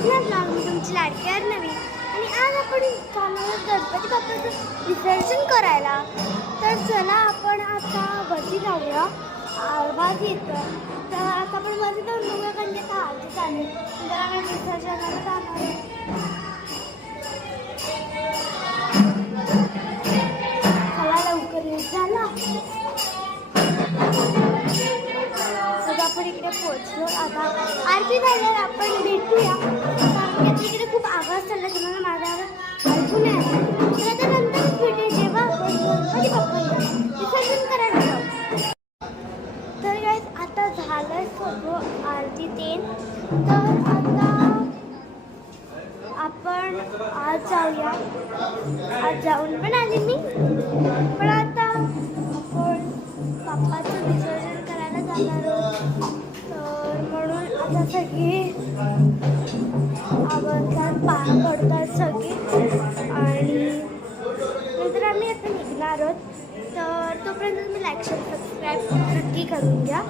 आपल्या ब्लॉगमध्ये तुमची लाडकी अर्णवी आणि आज आपण चाललो गणपती बाप्पाचं विसर्जन करायला. तर चला आपण आता वरती जाऊया. आवाज येतो तर आता आपण वरती जाऊन बघूया म्हणजे का आरती चालेल तर आम्ही विसर्जनाला जाणार आहे. चला लवकर येत झाला. आपण इकडे पोहोचलो. आता आरती झाल्यावर आपण भेटूया. इकडे खूप आवाज चालला तुम्हाला माझा ऐकू नाही आला. तर आता नंतरच भेटूया जेव्हा आपण गणपती बाप्पाचं विसर्जन करायला जाऊ. तर गाईज आता झालंय सगळं आरती तेन. तर आता आपण आज जाऊया. आज जाऊन पण आली मी पण आता आपण बाप्पाचं विसर्जन करायला जाणार आहोत. तर म्हणून आता सगळे आवडतात पाया पडतात सगळे आणि नंतर आम्ही आता निघणार आहोत. तर तोपर्यंत तुम्ही लाईक शेअर सबस्क्राईब नक्की करून घ्या.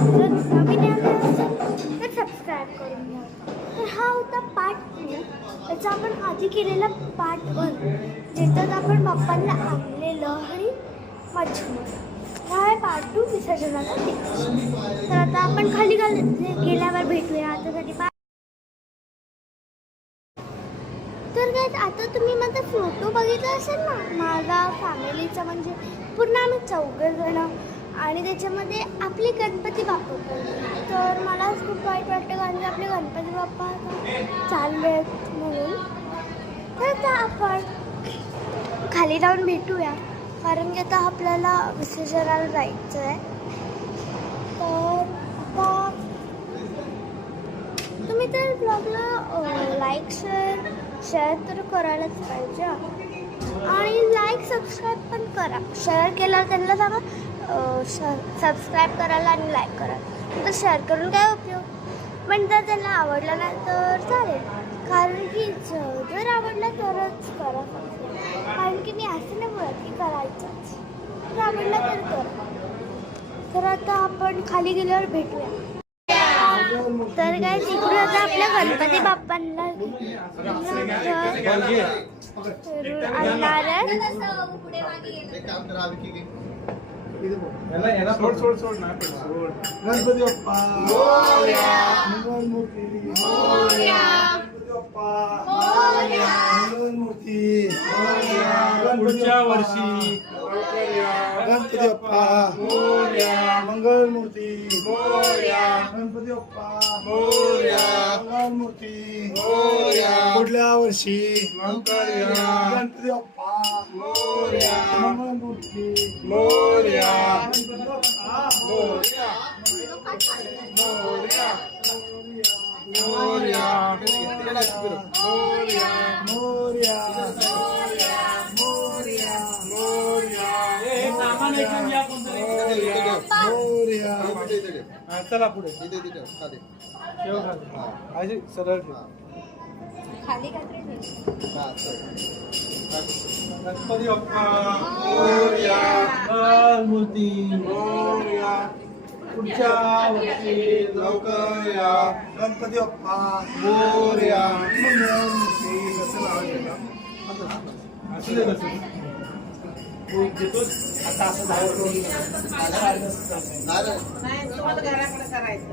जर नवीन आले असेल तर सबस्क्राईब करून घ्या. तर हा होता पार्ट 2. त्याचा आपण आधी केलेला पार्ट 1 ज्याच्यात आपण बाप्पांना आणलेलं आणि मच्छी. हा आहे पार्ट 2 विसर्जनाचा. तर आता आपण खाली गेल्यावर भेटूया. आतासाठी तर काय आता तुम्ही माझा फोटो बघितला असेल ना माझा फॅमिलीचा म्हणजे पूर्ण आम्ही 4 जण आणि त्याच्यामध्ये आपले गणपती बाप्पा. तर मला खूप वाईट वाटतं कारण आपले गणपती बाप्पा चालले आहेत म्हणून. तर आता आपण खाली जाऊन भेटूया कारण की आता आपल्याला विसर्जनाला जायचं आहे. तर आता तुम्ही तर ब्लॉगला लाईक शेअर तर करायलाच पाहिजे आणि लाईक सबस्क्राईब पण करा. शेअर केल्यावर त्यांना सांगा सबस्क्राईब करायला आणि लाईक करायला. तर शेअर करून काय उपयोग पण जर त्यांना आवडलं नाही तर चालेल कारण की जर आवडलं तरच करा. कारण की मी असं नाही बोलत की करायचंच. जर आवडलं तर करा. तर आता आपण खाली गेल्यावर भेटूया. तर काय तिकडे आता आपल्या गणपती बाप्पांना आणणार आहे. गणपती बाप्पा मंगलमूर्ती मंगलमूर्ती पुढच्या वर्षी गणपती बाप्पा मंगलमूर्ती गणपती बाप्पा मंगलमूर्ती पुढल्या वर्षी गणपती बाप्पा मंगलमूर्ती चला पुढे सरळ खाली गणपती बाप्पा मूर्ती पुढच्या वर्षी लवकर या गणपती बाप्पा मोरया आता असं तुम्हाला घराकडे करायचं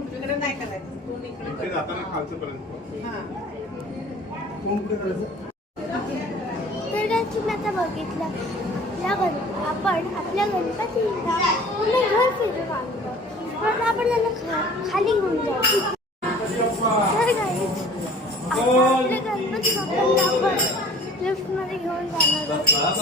तिकडे नाही करायचं जाताना खालच्यापर्यंत. तर तुम्ही आता बघितलं आपण आपल्या गणपतीला पूर्ण घर फिरून आणतो पण आपण त्यांना खाली घेऊन जाऊ. तर काय आपल्या गणपती बाप्पांना आपण लिफ्टमध्ये घेऊन जाणार आहोत.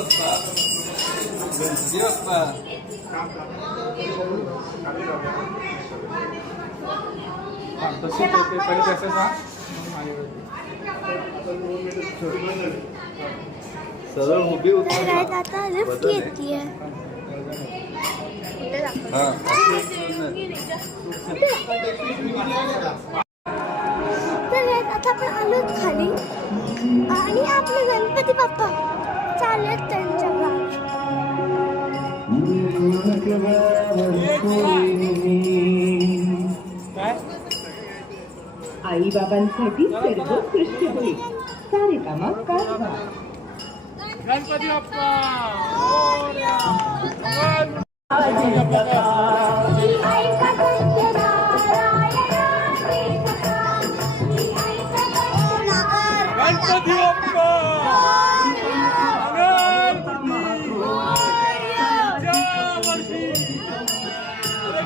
सरळ उभी तर आता लिफ्ट येते. तर आता आपण आलो खाली आणि आपले गणपती बाप्पा चालत त्यांच्या गावी. आई बाबांसाठी सर्वोत्कृष्ट होईल सारेकामा कारभार. गणपती बाप्पा गणपती बाप्पा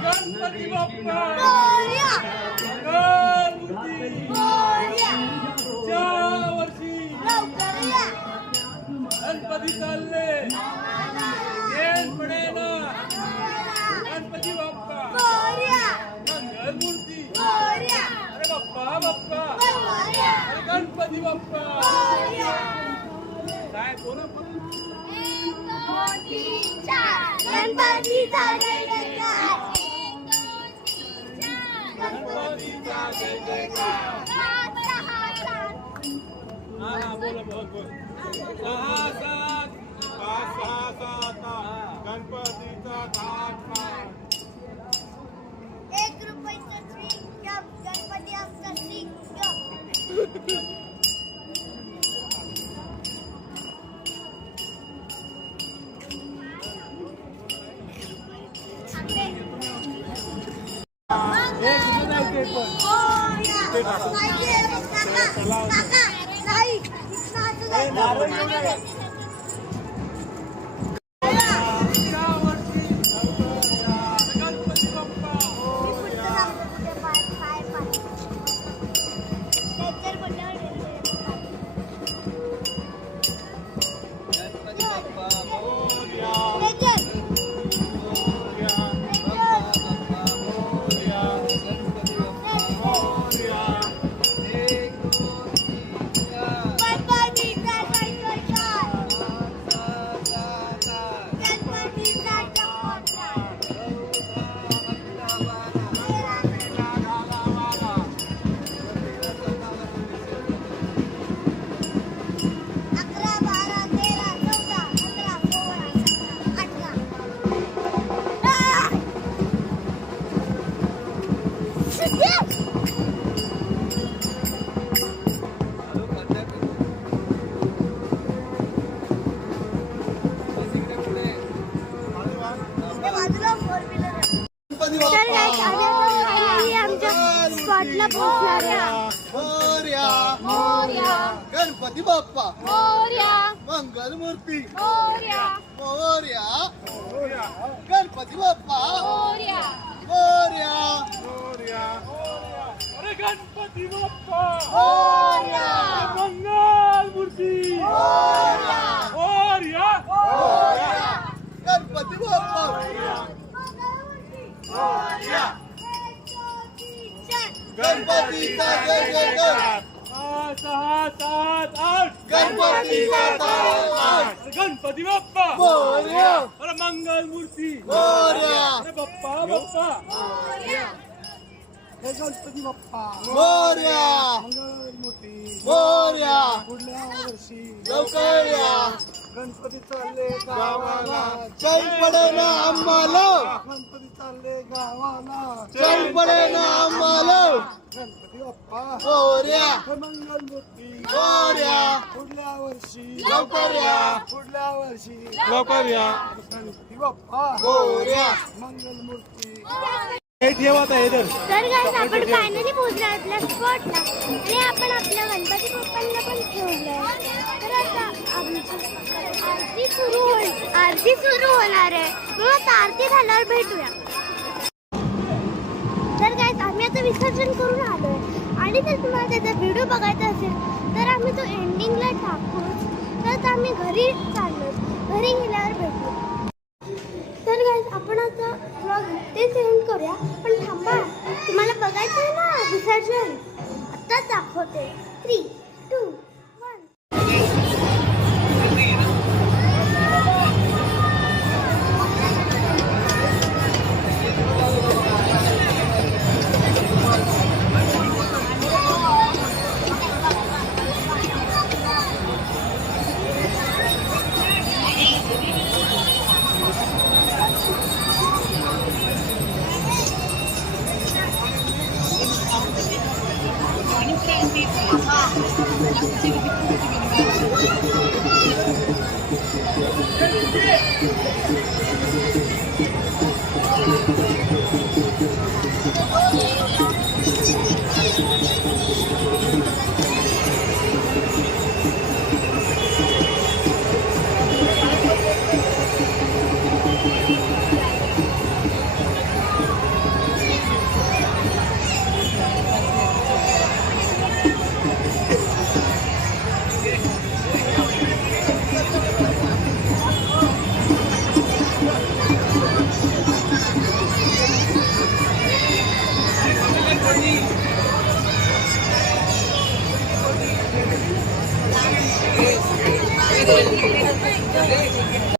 गणपती बाप्पा गणपती चालले गणपती बाप्पा मंगलमूर्ती अरे बाप्पा बाप्पा अरे गणपती बाप्पा काय बोल गणपतीचा जय गणपतीचा जय जयकार हा बोल बोल बोल 6 7 5 6 7 गणपतीचा थाट 1 रुपयाचं सिंगम गणपती आमचा सिंगम स्पॉटला पोहोचणार गणपती बाप्पा मोरया मंगलमूर्ती मोरया मोरया गणपती बाप्पा मोरया मोरया मोरया अरे गणपती बाप्पा मोरया मंगलमूर्ती मोरया मोरया गणपती बाप्पा मोरया गणपतीचा जय जयकार 6 7 8 गणपतीचा ताट गणपती बाप्पा मोरया अरे मंगलमूर्ती मोरया अरे बाप्पा बाप्पा मोरया हे गणपती बाप्पा मोरया मंगलमूर्ती मोरया पुढल्या वर्षी लवकर या गणपती चालले गावाला चल पडे ना आम्हाला गणपती चालले गावाला चल पडे ना आम्हाला गणपती बाप्पा मोरया मंगलमूर्ती मोरया पुढल्या वर्षी लवकर या पुढल्या वर्षी लवकर या गणपती बाप्पा मोरया मंगलमूर्ती ठेवा तर गाइस आपण फायनली पोहोचलो आपल्या स्पॉटला आणि आपण आपल्या गणपती बाप्पांना पण ठेवलंय. तर आता आमची आरती सुरू होणार आहे. मग आता आरती झाल्यावर भेटूया. तर गाइस आम्ही आता विसर्जन करून आलोय आणि जर तुम्हाला त्याचा व्हिडिओ बघायचा असेल तर आम्ही तो एंडिंगला टाकू. तर आम्ही घरी चाललो, घरी गेल्यावर भेटू. तर गाइस आपण आता व्लॉग तेच एंड करूया. पण थांबा, तुम्हाला बघायचं आहे ना विसर्जन, आत्ताच दाखवते. 3 2 1 Hey!